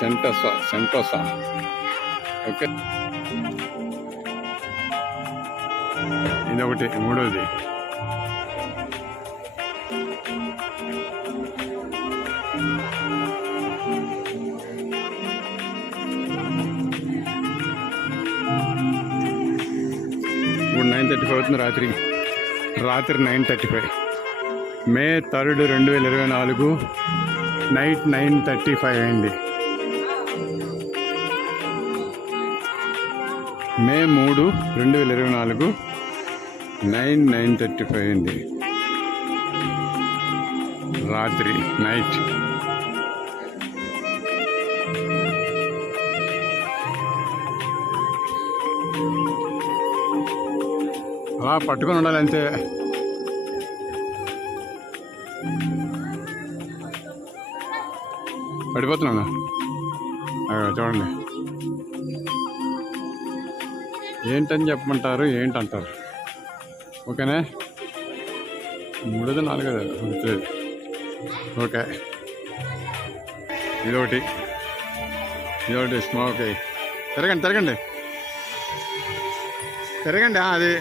Sentosa. Okay, ఇదొకటి మూడోది. ఇప్పుడు 9:35 అవుతుంది. రాత్రి 9:35. మే 3, 2024 నైట్ 9:35 అయింది. మే 3, 2024 9:35 అయింది రాత్రి, నైట్. అలా పట్టుకొని ఉండాలి అంతే. పడిపోతున్నాను. చూడండి, ఏంటని చెప్పమంటారు, ఏంటంటారు. ఓకేనా, 3, 4 ఓకే. ఇదొకటి స్మోక్. తిరగండి అది.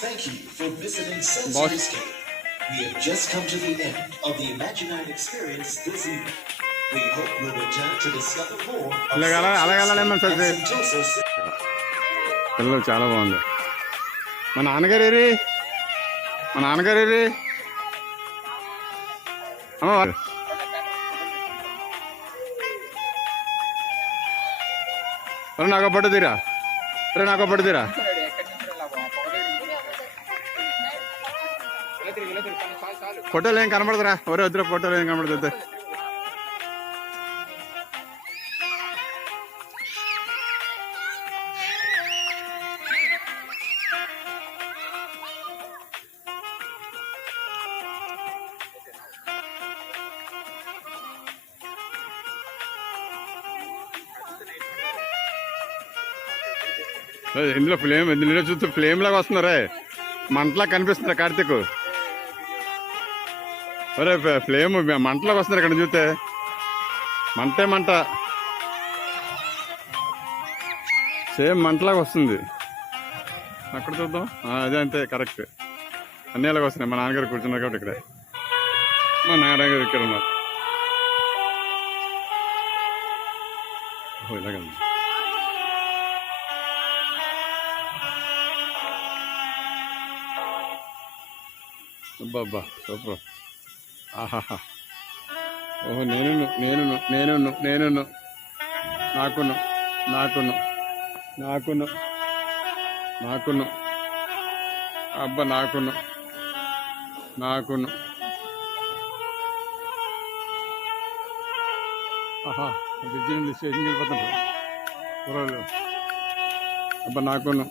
Thank you for visiting Sensory Escape. We have just come to the end of the Imaginary experience this evening. We hope you'll return to discover more of Sentosa. పిల్లలు చాలా బాగుంది. మా నాన్నగారు నాకు పట్టుదీరా, ఫోటోలు ఏం కనబడదురా. వద్దురా, ఫోటోలు ఏం కనబడదు. ఇందులో చూస్తే ఫ్లేమ్ లాగా వస్తున్నారే, మంటలా కనిపిస్తున్నారు కార్తీక్. అరే ఫ్లేమ్ మంటలాగా వస్తున్నారు ఇక్కడ చూస్తే. మంట సేమ్ మంటలాగా వస్తుంది. అక్కడ చూద్దాం. అదే అంతే, కరెక్ట్. అన్నీ అలాగ వస్తున్నాయి. మా నాన్నగారు కూర్చున్నారు కాబట్టి ఇక్కడ. మా నాన్నగారు ఇక్కడ ఉన్నారు. ఇలాగ అబ్బా సూపర్. ఆహాహా. ఓహో, నేను నాకును అబ్బా నాకును ఆహా, బ్రిడ్జి నుండి స్టేషన్కి వెళ్ళిపోతాను. కూరలు అబ్బా నాకును.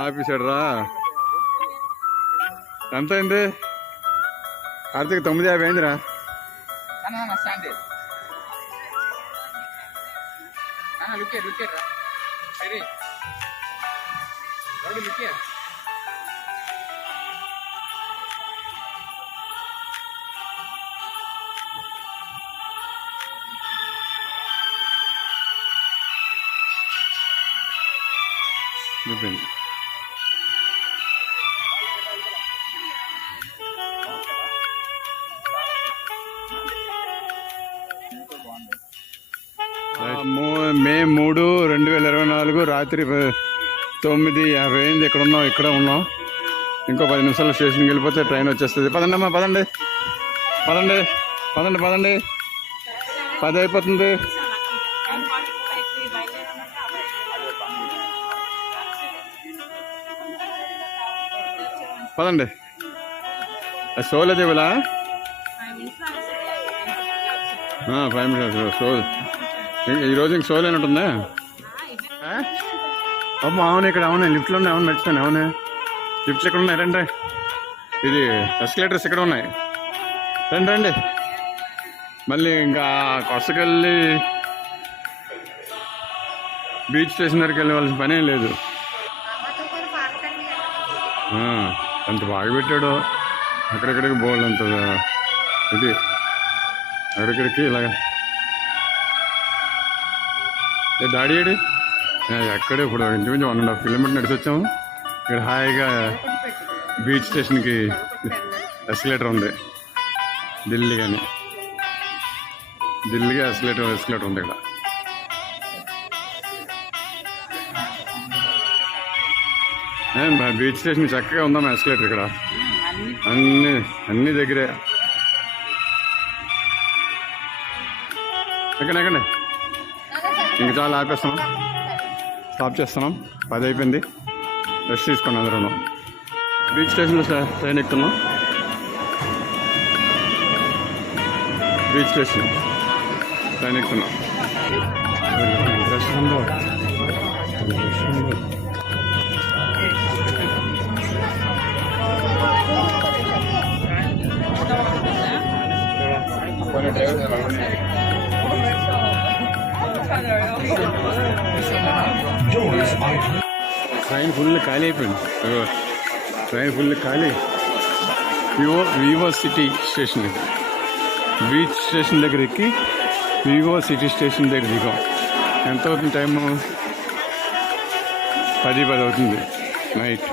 ఆఫీసాడు రా. ఎంత అయింది కార్తీక్? 9:50 అయిందిరా. అన్న స్టాండ్ లుక్ రా సరే రోడ్డు లుక్ అయిపోయింది. మే 3, 2024 రాత్రి 9:50 అయింది. ఇక్కడ ఉన్నాం. ఇంకో 10 నిమిషాల్లో స్టేషన్కి వెళ్ళిపోతే ట్రైన్ వచ్చేస్తుంది. పదండి అమ్మా, పదండి 10 అయిపోతుంది. పదండి. సోలేదేవులా 5 మినిట్స్ సోల్. ఈరోజు ఇంక సోల్ అయినట్టుందా? అమ్మా అవును, ఇక్కడ అవును లిఫ్ట్లో ఉన్నాయి. అవును నడుస్తాను. అవును లిఫ్ట్స్ ఇక్కడ ఉన్నాయి. రండి. ఇది ఎస్కలేటర్స్ ఇక్కడ ఉన్నాయి. రండి. మళ్ళీ ఇంకా కొసకెళ్ళి బీచ్ స్టేషన్ దగ్గరికి వెళ్ళవలసిన పనేం లేదు. ఎంత బాగా పెట్టాడు. అక్కడెక్కడికి బోల్డ్ అంత ఇది అక్కడిక్కడికి ఇలాగా. డాడీ ఏడి ఎక్కడే ఇప్పుడు ఇంచుమించు 1.5 కిలోమీటర్ నడిచి వచ్చాము. ఇక్కడ హాయిగా బీచ్ స్టేషన్కి ఎస్కలేటర్ ఉంది. ఢిల్లీగా ఎస్కలేటర్ ఉంది ఇక్కడ. బీచ్ స్టేషన్ చక్కగా ఉందమ్మా ఎస్కలేటర్ ఇక్కడ. అన్ని దగ్గరే. ఎక్కండి. ఇంక చాలా ఆపేస్తున్నాం. స్టాప్ చేస్తున్నాం. 10 అయిపోయింది. రెస్ట్ తీసుకోండి అందరూ. బీచ్ స్టేషన్లో ట్రైన్ ఎక్కుతున్నాం. బీచ్ స్టేషన్ ట్రైన్ ఎక్కుతున్నాం. రెస్ట్ ఉందో ట్రైన్ ఫుల్ ఖాళీ అయిపోయింది. ట్రైన్ ఫుల్ ఖాళీ. వివో సిటీ స్టేషన్ ఇది. బీచ్ స్టేషన్ దగ్గర ఎక్కి వివో సిటీ స్టేషన్ దగ్గర దిగాం. ఎంత అవుతుంది టైము? 10 అవుతుంది. నైట్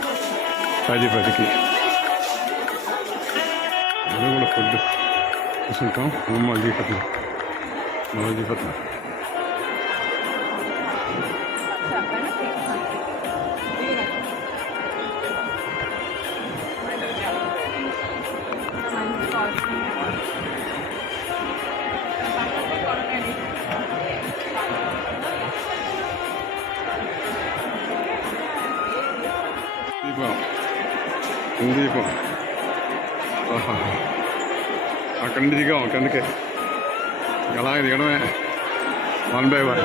10:10కి. అది కూడా ఫుడ్ చూసుకుంటాం. మోదీపట్నం దీపం అక్కడి నుండి దిగాం. కిందకే అలాగే దిగడమే 1 by 1.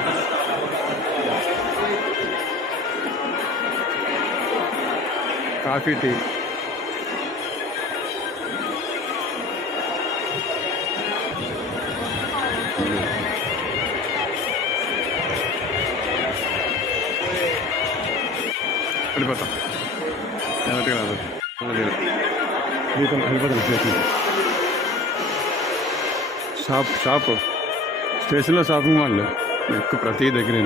కాఫీ టీ వెళ్ళిపోతాం. ఎవరికి రాదు. వెళ్ళిపోతాం స్టేషన్. షాప్ స్టేషన్లో షాపింగ్ మాల్ ఎక్కువ ప్రతి దగ్గర.